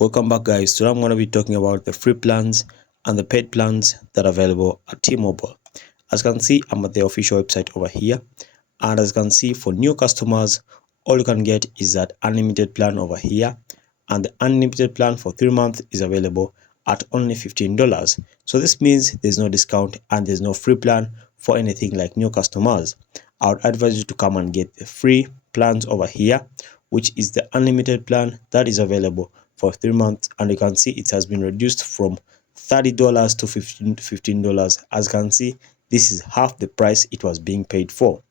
Welcome back, guys. Today I'm going to be talking about the free plans and the paid plans that are available at T-Mobile. As you can see, I'm at the official website over here, and as you can see, for new customers, all you can get is that unlimited plan over here, and the unlimited plan for 3 months is available at only $15. So this means there's no discount and there's no free plan for anything like new customers. I would advise you to come and get the free plans over here, which is the unlimited plan that is available for 3 months, and you can see it has been reduced from $30 to $15. As you can see, this is half the price it was being paid for.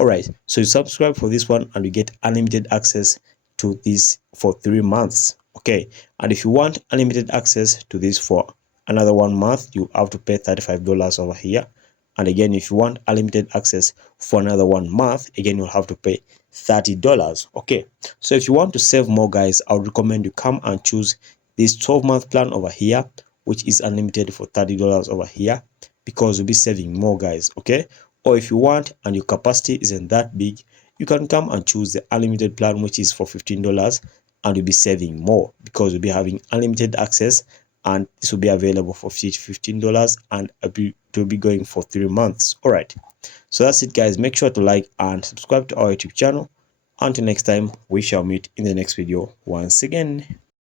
Alright, so you subscribe for this one and you get unlimited access to this for 3 months. Okay, and if you want unlimited access to this for another 1 month, you have to pay $35 over here. And again, if you want unlimited access for another 1 month, again, you'll have to pay $30. Okay, so if you want to save more, guys, I would recommend you come and choose this 12-month plan over here, which is unlimited for $30 over here, because you'll be saving more, guys. Okay, or if you want and your capacity isn't that big, you can come and choose the unlimited plan, which is for $15, and you'll be saving more because you'll be having unlimited access, and this will be available for $15, and it will be going for 3 months. All right, so that's it, guys. Make sure to like and subscribe to our YouTube channel. Until next time, we shall meet in the next video once again.